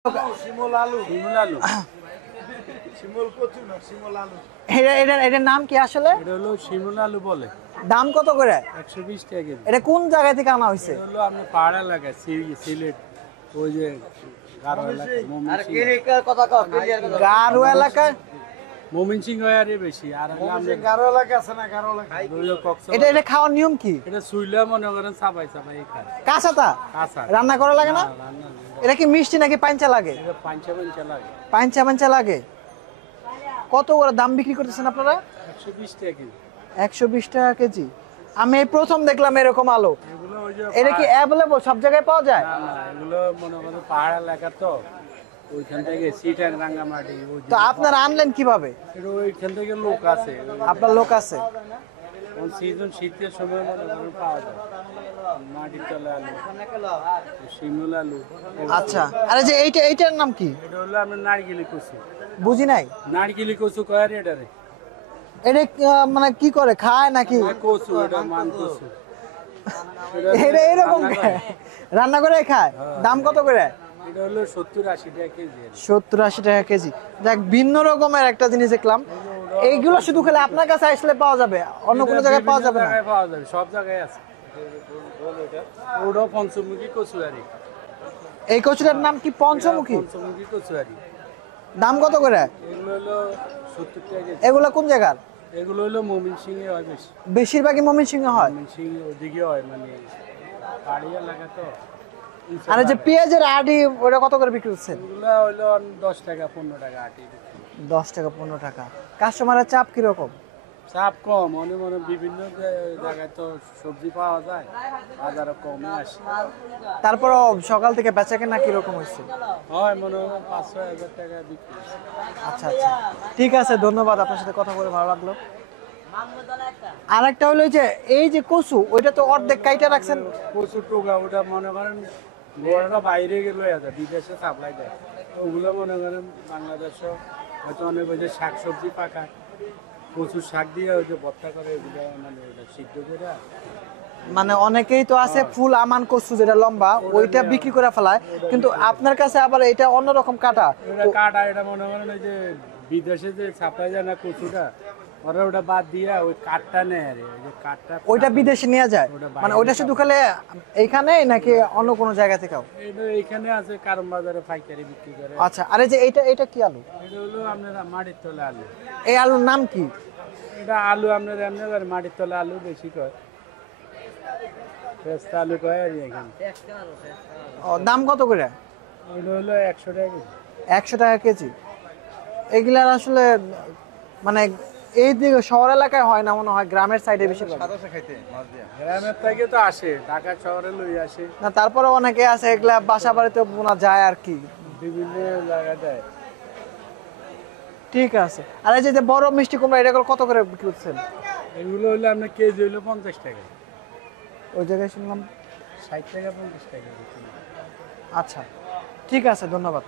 শিমুল আলু শিমুল আলু শিমুল কচু না শিমুল আলু। এটার নাম কি আসলে? এটা হলো শিমুল আলু বলে। দাম কত করে? 120 টাকা কেজি। এটা কোন জায়গা থেকে আনা হয়েছে? এটা হলো আপনার পাহাড় এলাকা, সিলেট, ওই যে গারো এলাকা, গারো এলাকা। ময়মনসিংহ এর বেশি। আর আমাদের গারো এলাকা আছে না, গারো এলাকা হলো এটা এটা খাওয়ার নিয়ম কি? এটা সুইলা মনে করেন চাবাই চাবাই খায়। কাঁচাটা কাঁচা রান্না করা লাগে না? রান্না এটা কি মিষ্টি নাকি পাঞ্চা লাগে? এটা পাঞ্চা পাঞ্চা লাগে। পাঞ্চা পাঞ্চা লাগে। কত করে দাম বিক্রি করতেছেন আপনারা? 120 টাকা কেজি। 120 টাকা কেজি। আমি এই প্রথম দেখলাম এরকম আলু। এগুলো ওই যে এটা কি অ্যাভেলেবল সব জায়গায় পাওয়া যায়? না না, এগুলো মনে করেন পাহাড় এলাকা, তো ওইখান থেকে সিটাং রাঙ্গামাটি তো আপনারা আনলেন কিভাবে? ওইখান থেকে লোক আছে। আপনার লোক আছে? সিজন শীতের সময় মনে করেন পাওয়া যায় মাটির তলা আলু, শিমুল আলু। আচ্ছা, আরে যে এইটার নাম কি? এটা হলো আপনার নারকেলি কচু। বুঝি নাই। নারকেলি কচু কয় আর এটারে এটা মানে কি করে, খায় নাকি? কচু, এটা মান কচু। এটা এরকম রান্না করে খায়? দাম কত করে? এটা হলো 70-80 টাকা কেজি। 70-80 টাকা কেজি। দেখ, ভিন্ন রকমের একটা জিনিস দেখলাম। এইগুলো শুধু খেলে আপনার কাছে আসলে পাওয়া যাবে, অন্য কোনো জায়গায় পাওয়া যাবে না? পাওয়া যাবে, সব জায়গায় আছে। ওটা পঞ্চমুখী কচুয়ারি। এই কচুটার নাম কি পঞ্চমুখী? পঞ্চমুখী কচুয়ারি। দাম কত করে? এগুলো হলো 70 টাকা কেজি। এগুলো কোন জায়গার? এগুলো হলো ময়মনসিংহে হয় বেশি। বেশিরভাগই ময়মনসিংহে হয়। ময়মনসিংহে ওদিকে হয়, মানে পাহাড়ি এলাকা তো। আর এই যে পেঁয়াজের আটি, ওটা কত করে বিক্রি করছেন? এগুলো হলো 10 টাকা 15 টাকা আটি। 10 টাকা 15 টাকা। কাস্টমারের চাপ কিরকম? চাপ কম, মনে বিভিন্ন জায়গায় তো সবজি পাওয়া যায়, বাজারে কমে আসে। তারপরও সকাল থেকে বেচা কেনা কিরকম হয়েছে? হয় মনে হয় 5-6 হাজার টাকা বিক্রি হচ্ছে। আচ্ছা আচ্ছা, ঠিক আছে, ধন্যবাদ। আপনার সাথে কথা বলে ভালো লাগলো। আর একটা হলো যে এই যে কচু, ওইটা তো অর্ধেক কাইটা রাখছেন। প্রচুর টোকা, ওটা মনে করেন গোড়াটা বাইরে গেলে বিদেশে সাপ্লাই দেয়। ওগুলো মনে করেন বাংলাদেশও হয়তো অনেক ওই যে শাক সবজি পাকায়, প্রচুর শাক দিয়ে ওই যে ভর্তা করে, ওগুলো মানে ওটা সিদ্ধ করে। মানে অনেকেই তো আছে ফুল আমান কচু, যেটা লম্বা, ওইটা বিক্রি করে ফেলায়, কিন্তু আপনার কাছে আবার এটা অন্যরকম কাটা। এটা কাটা, এটা মনে করেন ওই যে বিদেশে যে সাপ্লাই যায় না কচুটা, ওরা ওটা বাদ দিয়ে ওই কাঠটা নেয়। আর ওই যে কাঠটা, ওইটা বিদেশে নিয়ে যায়। মানে ওইটা শুধু খেলে এইখানে নাকি অন্য কোনো জায়গা থেকেও? এটা এখানে আছে, কারণ বাজারে পাইকারি বিক্রি করে। আচ্ছা, আর এই যে এটা কি আলু? এটা হলো আপনার মাটির তলা আলু। এই আলুর নাম কি? এটা আলু আপনার মাটির তলা আলু বেশি কয়, ফ্রেস্তা আলু কয় আর এখানে। ও, দাম কত করে? এটা হলো 100 টাকা কেজি। 100 টাকা কেজি। এগুলার আসলে মানে এই দিকে শহর এলাকায় হয় না মনে হয়, গ্রামের সাইডে বেশি হয়। গ্রামের থেকে তো আসে, ঢাকা শহরে লই আসে। না, তারপরে অনেকে আছে এগুলা বাসা বাড়িতে বোনা যায় আর কি, বিভিন্ন জায়গা দেয়। ঠিক আছে। আর এই যে বড় মিষ্টি কুমড়া, এটা কত করে বিক্রি করছেন? এগুলো হলো আপনার কেজি হলো 50 টাকা। ওই জায়গায় শুনলাম 60 টাকা 50 টাকা। আচ্ছা, ঠিক আছে, ধন্যবাদ।